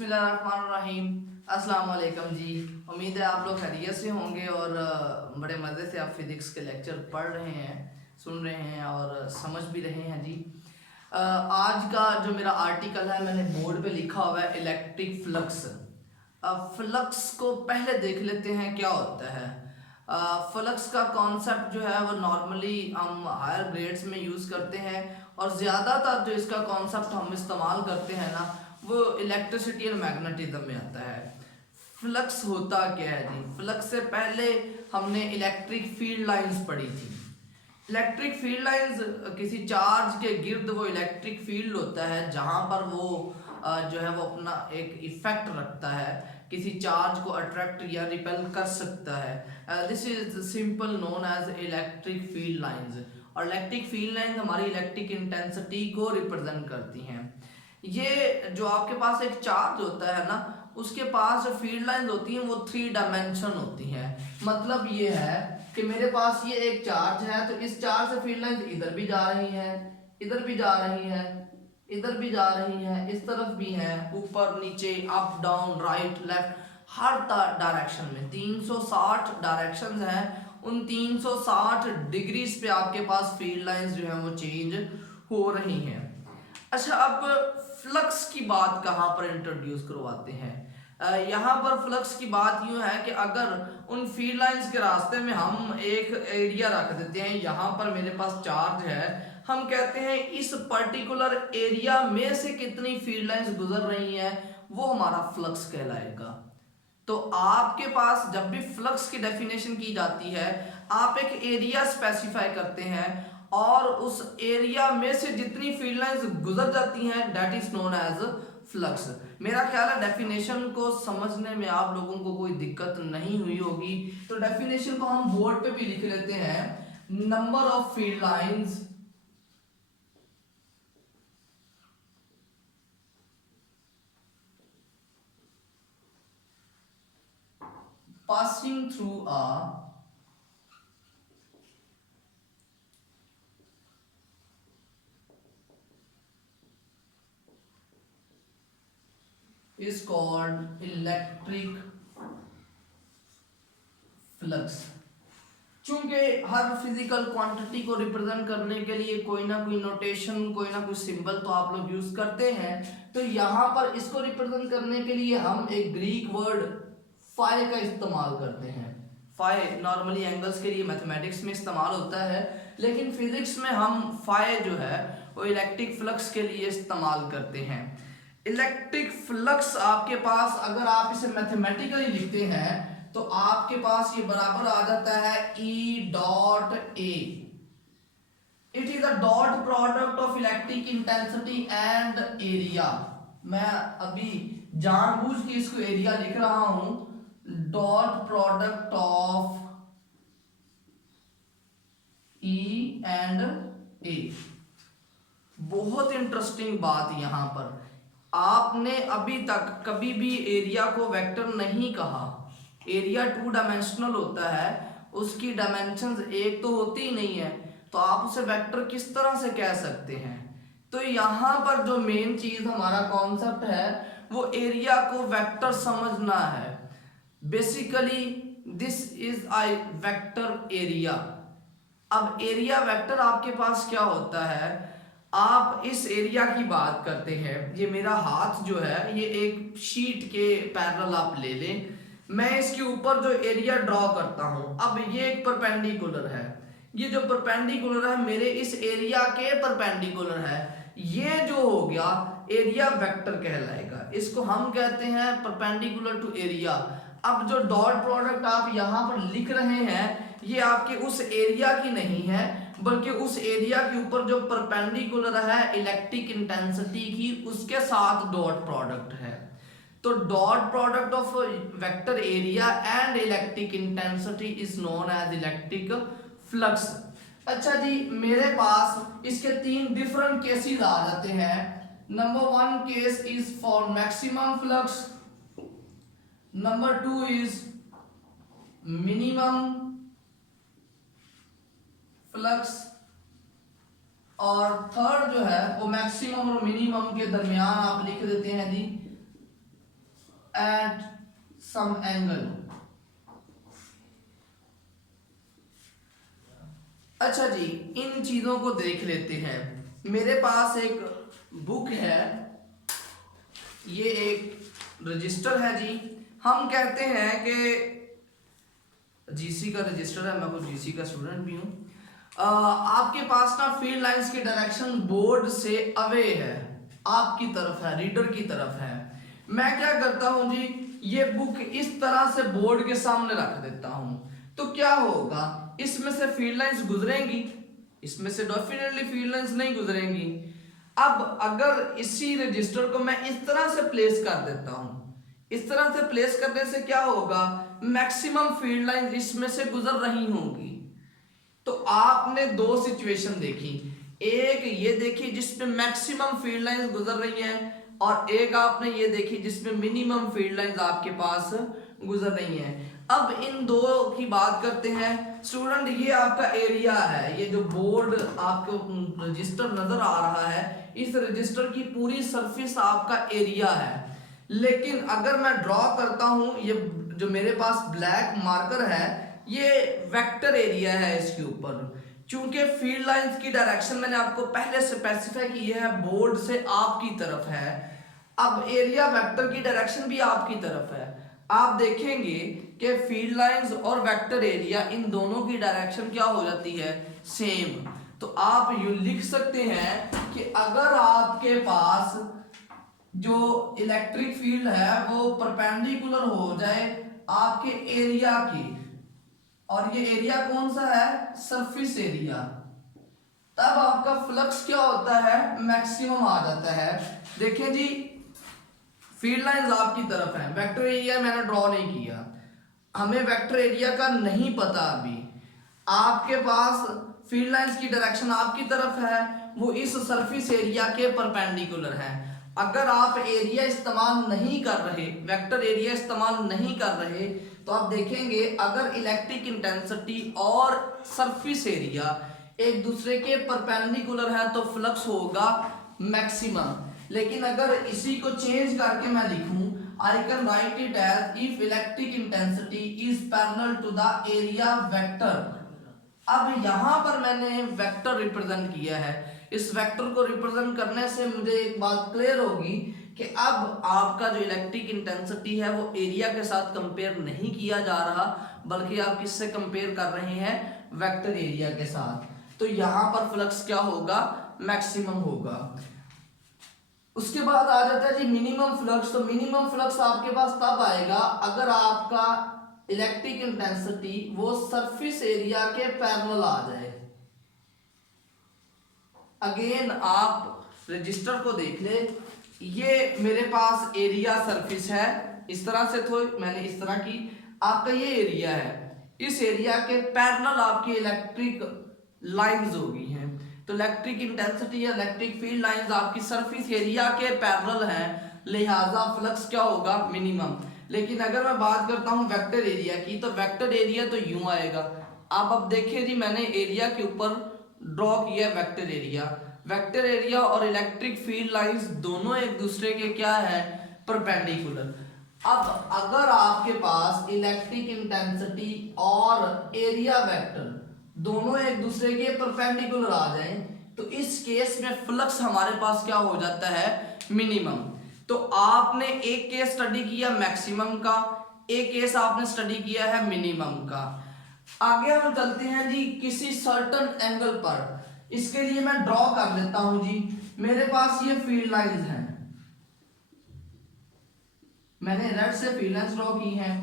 बिस्मिल्लाहिर्रहमानिर्रहीम। अस्सलाम वालेकुम जी। उम्मीद है आप लोग खैरियत से होंगे और बड़े मज़े से आप फिज़िक्स के लेक्चर पढ़ रहे हैं, सुन रहे हैं और समझ भी रहे हैं जी। आज का जो मेरा आर्टिकल है मैंने बोर्ड पे लिखा हुआ है इलेक्ट्रिक फ्लक्स। अब फ्लक्स को पहले देख लेते हैं क्या होता है। फ्लक्स का कॉन्सेप्ट जो है वो नॉर्मली हम हायर ग्रेड्स में यूज़ करते हैं और ज़्यादातर जो इसका कॉन्सेप्ट हम इस्तेमाल करते हैं ना वो इलेक्ट्रिसिटी और मैग्नेटिज्म में आता है। फ्लक्स होता क्या है जी? फ्लक्स से पहले हमने इलेक्ट्रिक फील्ड लाइंस पढ़ी थी। इलेक्ट्रिक फील्ड लाइंस किसी चार्ज के गिर्द वो इलेक्ट्रिक फील्ड होता है जहां पर वो जो है वो अपना एक इफेक्ट रखता है, किसी चार्ज को अट्रैक्ट या रिपेल कर सकता है। This is simple known as electric field lines. और इलेक्ट्रिक फील्ड लाइंस हमारी इलेक्ट्रिक इंटेंसिटी को रिप्रेजेंट करती हैं। ये जो आपके पास एक चार्ज होता है ना उसके पास जो फील्ड लाइंस होती हैं वो 3 डायमेंशन होती हैं। मतलब ये है कि मेरे पास ये एक चार्ज है तो इस चार्ज से फील्ड लाइंस इधर भी जा रही हैं, इधर भी जा रही हैं, इधर भी जा रही हैं, इस तरफ भी हैं, ऊपर नीचे up down right left her direction में 360 डायरेक्शंस हैं। उन 360 डिग्रीज पे आपके पास फील्ड लाइंस जो है वो चेंज हो रही हैं। अच्छा, अब फ्लक्स की बात कहाँ पर इंट्रोड्यूस करवाते हैं। यहाँ पर फ्लक्स की बात यूँ है कि अगर उन फील्ड लाइंस के रास्ते में हम एक एरिया रख देते हैं, यहाँ पर मेरे पास चार्ज है, हम कहते हैं इस पर्टिकुलर एरिया में से कितनी फील्ड लाइंस गुजर रही हैं वो हमारा फ्लक्स कहलाएगा। तो आपके पास जब भी फ्लक्स की डेफिनेशन की जाती है आप एक एरिया स्पेसिफाई करते हैं और उस एरिया में से जितनी फील्ड लाइंस गुजर जाती हैं that is known as flux. मेरा ख्याल है डेफिनेशन को समझने में आप लोगों को कोई दिक्कत नहीं हुई होगी। तो डेफिनेशन को हम बोर्ड पे भी लिख लेते हैं। Number of field lines passing through a is called electric flux। चूंकि हर फिजिकल क्वांटिटी को रिप्रेजेंट करने के लिए कोई ना कोई नोटेशन, कोई ना कोई सिंबल तो आप लोग यूज करते हैं, तो यहाँ पर इसको रिप्रेजेंट करने के लिए हम एक ग्रीक वर्ड फाई का इस्तेमाल करते हैं। फाई नॉर्मली एंगल्स के लिए मैथमेटिक्स में इस्तेमाल होता है, लेकिन फिजिक्स में हम फाई जो है वो इलेक्ट्रिक फ्लक्स के लिए इस्तेमाल करते हैं। इलेक्ट्रिक फ्लक्स आपके पास अगर आप इसे मैथमेटिकली लिखते हैं तो आपके पास ये बराबर आ जाता है E dot A। It is a dot product of electric intensity and area. मैं अभी जानबूझ के इसको एरिया लिख रहा हूं, dot product of E and A। बहुत इंटरेस्टिंग बात यहां पर, आपने अभी तक कभी भी एरिया को वेक्टर नहीं कहा। एरिया 2 डायमेंशनल होता है, उसकी डायमेंशंस एक तो होती ही नहीं है, तो आप उसे वेक्टर किस तरह से कह सकते हैं। तो यहाँ पर जो मेन चीज हमारा कॉन्सेप्ट है वो एरिया को वेक्टर समझना है। Basically this is I vector area. अब एरिया वेक्टर आपके पास क्या होता है, आप इस एरिया की बात करते हैं, ये मेरा हाथ जो है ये एक शीट के पैरेलल आप ले लें, मैं इसके ऊपर जो एरिया ड्रॉ करता हूं, अब ये एक परपेंडिकुलर है, ये जो परपेंडिकुलर है मेरे इस एरिया के परपेंडिकुलर है, ये जो हो गया एरिया वेक्टर कहलाएगा। इसको हम कहते हैं परपेंडिकुलर टू एरिया। अब जो डॉट प्रोडक्ट आप यहाँ पर लिख रहे हैं ये आपके उस एरिया की नहीं है, बल्कि उस एरिया के ऊपर जो परपेंडिकुलर है इलेक्ट्रिक इंटेंसिटी की उसके साथ डॉट प्रोडक्ट है। तो dot product of vector area and electric intensity is known as electric flux. अच्छा जी, मेरे पास इसके 3 डिफरेंट केसेस आ जाते हैं। Number 1 case is for maximum flux, number 2 is minimum flux, और थर्ड जो है वो मैक्सिमम और मिनिमम के दरमियान आप लिख देते हैं जी at some angle। अच्छा जी, इन चीजों को देख लेते हैं। मेरे पास एक बुक है, ये एक रजिस्टर है जी। हम कहते हैं कि जीसी का रजिस्टर है, मैं खुद जीसी का स्टूडेंट भी हूँ। आपके पास ना फील्ड लाइंस की डायरेक्शन बोर्ड से अवे है, आपकी तरफ है, रीडर की तरफ है। मैं क्या करता हूँ जी, ये बुक इस तरह से बोर्ड के सामने रख देता हूँ, तो क्या होगा, इसमें से फील्ड लाइंस गुजरेंगी, इसमें से डेफिनेटली फील्ड लाइंस नहीं गुजरेंगी। अब अगर इसी रजिस्टर को मैं इस तरह से प्लेस कर देता हूं, इस तरह से प्लेस करने से क्या होगा, मैक्सिमम फील्ड लाइंस इसमें से गुजर रही होंगी। तो आपने दो सिचुएशन देखी, एक ये देखी जिसमें मैक्सिमम फील्ड लाइंस गुजर रही हैं, और एक आपने ये देखी जिसमें मिनिमम फील्ड लाइंस आपके पास गुजर रही हैं। अब इन दो की बात करते हैं स्टूडेंट। ये आपका एरिया है, ये जो बोर्ड आपको रजिस्टर नजर आ रहा है, इस रजिस्टर की पूरी सरफेस आपका एरिया है। लेकिन अगर मैं ड्रॉ करता हूं, ये जो मेरे पास ब्लैक मार्कर है, ये वेक्टर एरिया है इसके ऊपर। चूंकि फील्ड लाइंस की डायरेक्शन मैंने आपको पहले स्पेसिफाई की है, बोर्ड से आपकी तरफ है। अब एरिया वेक्टर की डायरेक्शन भी आपकी तरफ है। आप देखेंगे कि फील्ड लाइंस और वेक्टर एरिया, इन दोनों की डायरेक्शन क्या हो जाती है, सेम। तो आप यूं लिख सकते हैं कि अगर आपके पास जो इलेक्ट्रिक फील्ड है वो परपेंडिकुलर हो जाए आपके एरिया की, और ये एरिया कौन सा है, सरफेस एरिया, तब आपका फ्लक्स क्या होता है, मैक्सिमम आ जाता है। देखें जी, फील्ड लाइंस आपकी तरफ है, वेक्टर एरिया मैंने ड्रॉ नहीं किया, हमें वेक्टर एरिया का नहीं पता अभी। आपके पास फील्ड लाइंस की डायरेक्शन आपकी तरफ है, वो इस सरफेस एरिया के परपेंडिकुलर है। अगर आप एरिया इस्तेमाल नहीं कर रहे, वेक्टर एरिया इस्तेमाल नहीं कर रहे, तो आप देखेंगे अगर इलेक्ट्रिक इंटेंसिटी और सरफेस एरिया एक दूसरे के परपेंडिकुलर है तो फ्लक्स होगा मैक्सिमम। लेकिन अगर इसी को चेंज करके मैं लिखूं, I can write it as if electric intensity is parallel to the area vector। अब यहां पर मैंने वेक्टर रिप्रेजेंट किया है। इस वेक्टर को रिप्रेजेंट करने से मुझे एक बात क्लियर होगी कि अब आपका जो इलेक्ट्रिक इंटेंसिटी है वो एरिया के साथ कंपेयर नहीं किया जा रहा, बल्कि आप किससे कंपेयर कर रहे हैं, वेक्टर एरिया के साथ। तो यहां पर फ्लक्स क्या होगा, मैक्सिमम होगा। उसके बाद आ जाता है जी मिनिमम फ्लक्स। तो मिनिमम फ्लक्स आपके पास तब आएगा अगर आपका इलेक्ट्रिक इंटेंसिटी वो सरफेस एरिया के पैरेलल आ जाए। अगेन आप रजिस्टर को देख ले, ये मेरे पास एरिया सरफेस है, इस तरह से तो मैंने इस तरह की, आपका ये एरिया है, इस एरिया के पैरेलल आपकी इलेक्ट्रिक लाइंस होगी हैं। तो इलेक्ट्रिक इंटेंसिटी या इलेक्ट्रिक फील्ड लाइंस आपकी सरफेस एरिया के पैरेलल हैं, लिहाजा फ्लक्स क्या होगा, मिनिमम। लेकिन अगर मैं बात करता हूं वेक्टर एरिया की, तो वेक्टर एरिया तो यूं आएगा। अब देखिए जी, मैंने एरिया के ऊपर ड्रॉ किया वेक्टर एरिया। वेक्टर एरिया और इलेक्ट्रिक फील्ड लाइंस दोनों एक दूसरे के क्या है, परपेंडिकुलर। अब अगर आपके पास इलेक्ट्रिक इंटेंसिटी और एरिया वेक्टर दोनों एक दूसरे के परपेंडिकुलर आ जाएं, तो इस केस में फ्लक्स हमारे पास क्या हो जाता है, मिनिमम। तो आपने एक केस स्टडी किया मैक्सिमम का, एक केस आपने स्टडी किया है मिनिमम का। आगे हम चलते हैं जी किसी सर्टेन एंगल पर। इसके लिए मैं ड्रॉ कर लेता हूं जी, मेरे पास ये फील्ड लाइंस हैं, मैंने रेड से फील्ड लाइंस ड्रॉ की हैं।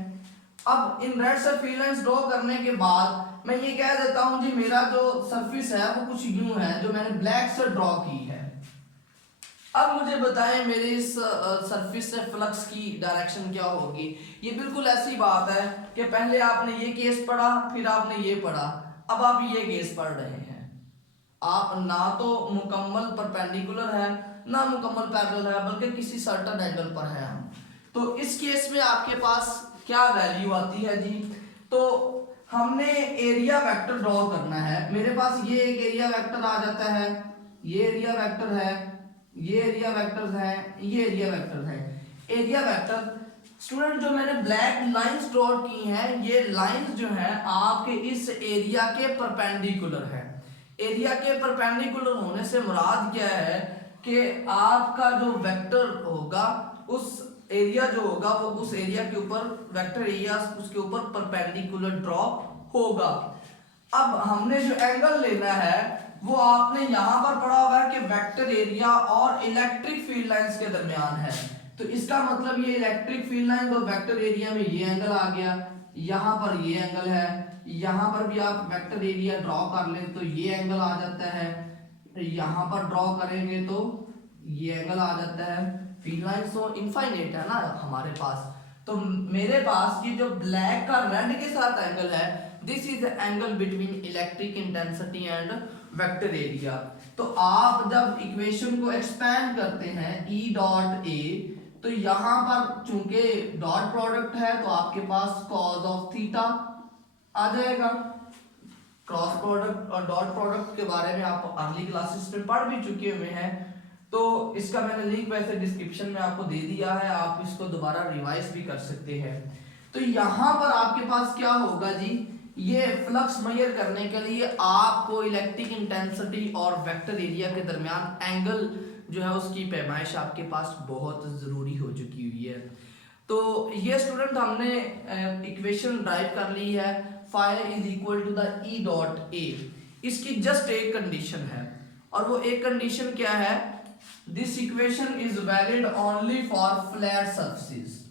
अब इन रेड से फील्ड लाइंस ड्रॉ करने के बाद मैं ये कह देता हूं जी मेरा जो सरफेस है वो कुछ यूं है, जो मैंने ब्लैक से ड्रॉ की है। अब मुझे बताएं मेरे इस सरफेस से फ्लक्स की डायरेक्शन क्या होगी। ये बिल्कुल ऐसी बात है कि पहले आपने ये केस पढ़ा, फिर आपने ये पढ़ा, अब आप ये केस पढ़ रहे हैं। आप ना तो मुकम्मल परपेंडिकुलर है ना मुकम्मल पैरेलल है, बल्कि किसी सर्टेन एंगल पर है हम। तो इस केस में आपके पास क्या वैल्यू आती है जी, तो हमने एरिया वेक्टर ड्रॉ करना है। मेरे पास ये एक एरिया वेक्टर आ जाता है, ये एरिया वेक्टर है, ये एरिया वेक्टर है, ये एरिया वेक्टर है। एरिया वेक्टर स्टूडेंट जो मैंने ब्लैक लाइंस ड्रॉ की हैं, ये लाइंस जो हैं आपके इस एरिया के परपेंडिकुलर है। एरिया के परपेंडिकुलर होने से मुराद क्या है कि आपका जो वेक्टर होगा, उस एरिया जो होगा वो उस एरिया के ऊपर, वेक्टर एरिया उसके ऊपर परपेंडिकुलर ड्रॉ होगा। अब हमने जो एंगल लेना है वो आपने यहां पर पढ़ा हुआ है कि वेक्टर एरिया और इलेक्ट्रिक फील्ड लाइंस के दरमियान है। तो इसका मतलब ये इलेक्ट्रिक फील्ड लाइन और वेक्टर एरिया में ये एंगल आ गया, यहां पर ये एंगल है, यहां पर भी आप वेक्टर एरिया ड्रॉ कर लें तो ये एंगल आ जाता है, यहां पर ड्रॉ करेंगे तो ये एंगल आ जाता है। फील्ड लाइंस तो इनफाइनाइट है ना हमारे पास, तो मेरे पास ये जो ब्लैक का रेड के साथ एंगल है, this is the angle between electric intensity and vector area. तो आप जब इक्वेशन को एक्सपेंड करते हैं E डॉट ए, तो यहां पर चूंकि डॉट प्रोडक्ट है तो आपके पास कॉस ऑफ थीटा आ जाएगा। क्रॉस प्रोडक्ट और डॉट प्रोडक्ट के बारे में आप अगली क्लासेस में पढ़ भी चुके हुए हैं, तो इसका मैंने लिंक वैसे डिस्क्रिप्शन में आपको दे दिया है, आप इसको दोबारा रिवाइज भी कर सकते हैं। तो यहाँ पर आपके पास क्या होगा जी, ये फ्लक्स मेजर करने के लिए आपको इलेक्ट्रिक इंटेंसिटी और वेक्टर एरिया के दरमियान एंगल जो है उसकी पैमाइश आपके पास बहुत ज़रूरी हो चुकी हुई है। तो ये स्टूडेंट हमने इक्वेशन ड्राइव कर ली है, phi is equal to the E dot A. इसकी जस्ट एक कंडीशन है, और वो एक कंडीशन क्या है, this equation is valid only for flat surfaces.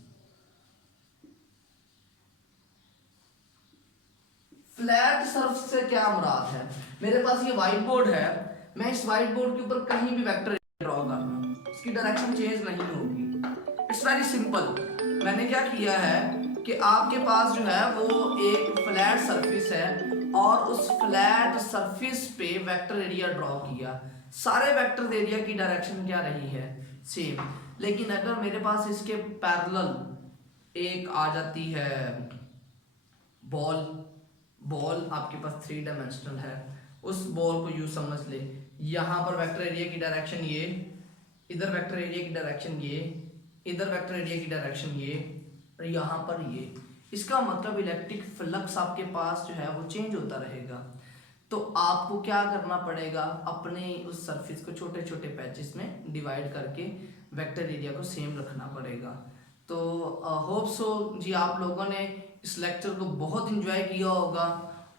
Flat surface से क्या मुराद है, मेरे पास ये व्हाइट बोर्ड है, मैं इस व्हाइट बोर्ड के ऊपर कहीं भी वेक्टर ड्रॉ कर रहा हूं, इसकी डायरेक्शन चेंज नहीं होगी। It's very simple. मैंने क्या किया है कि आपके पास जो है वो एक फ्लैट सरफेस है और उस फ्लैट सरफेस पे वेक्टर एरिया ड्रॉ किया। सारे वेक्टर एरिया की डायरेक्शन क्या रही है, सेम। लेकिन अगर मेरे पास इसके पैरेलल एक आ जाती है बॉल आपके पास 3 डायमेंशनल है, उस बॉल को यूं समझ ले, यहाँ पर वेक्टर एरिया की डायरेक्शन ये, इधर वेक्टर एरिया की डायरेक्शन ये, इधर वेक्टर एरिया की डायरेक्शन ये, और यहाँ पर ये। इसका मतलब इलेक्ट्रिक फ्लक्स आपके पास जो है वो चेंज होता रहेगा। तो आपको क्या करना पड़ेगा, अपने उस सरफेस को छोटे छोटे पैचेस में डिवाइड करके वेक्टर एरिया को सेम रखना पड़ेगा। तो होप सो जी आप लोगों ने इस लेक्चर को बहुत इंजॉय किया होगा।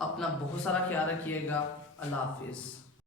अपना बहुत सारा ख्याल रखिएगा। अल्लाह हाफिज़।